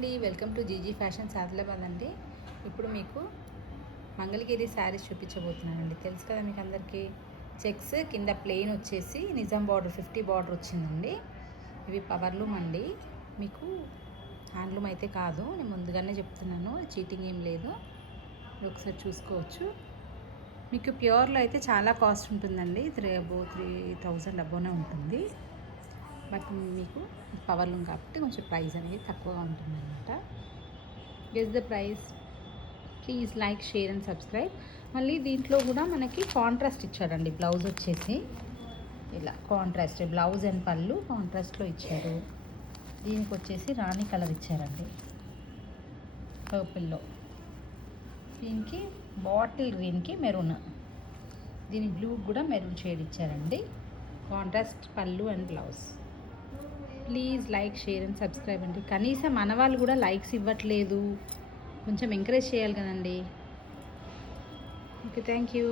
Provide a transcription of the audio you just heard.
అండి, welcome to GG fashions Adilabad అండి. ఇప్పుడు మీకు మంగళగిరి శారీస్ చూపించబోతున్నానండి. తెలుసు కదా మీకు అందరికీ. చెక్స్ కింద ప్లెయిన్ వచ్చేసి నిజాం బార్డర్ 50 బార్డర్ వచ్చిందండి. ఇవి పవర్లూమ్ అండి. మీకు హ్యాండ్లూమ్ అయితే కాదు, నేను ముందుగానే చెప్తున్నాను, చీటింగ్ ఏం లేదు. ఒకసారి చూసుకోవచ్చు. మీకు ప్యూర్లో అయితే చాలా కాస్ట్ ఉంటుందండి, 3,000 అబోనే ఉంటుంది. బట్ మీకు పవర్లూమ్ కాబట్టి కొంచెం ప్రైస్ అనేది తక్కువగా ఉంటుందన్నమాట. Guess the price. Please like, share and subscribe. మళ్ళీ దీంట్లో కూడా మనకి కాంట్రాస్ట్ ఇచ్చాడండి. బ్లౌజ్ వచ్చేసి ఇలా కాంట్రాస్ట్, బ్లౌజ్ అండ్ పళ్ళు కాంట్రాస్ట్లో ఇచ్చారు. దీనికి వచ్చేసి రాణి కలర్ ఇచ్చారండి, పర్పుల్లో. దీనికి బాటిల్ గ్రీన్కి మెరూన్, దీని బ్లూ కూడా మెరూన్ షేడ్ ఇచ్చారండి. కాంట్రాస్ట్ పళ్ళు and blouse. Please like, share and subscribe అండి. కనీసం మన వాళ్ళు కూడా లైక్స్ ఇవ్వట్లేదు, కొంచెం ఎంకరేజ్ చేయాలి కదండి. Okay, thank you.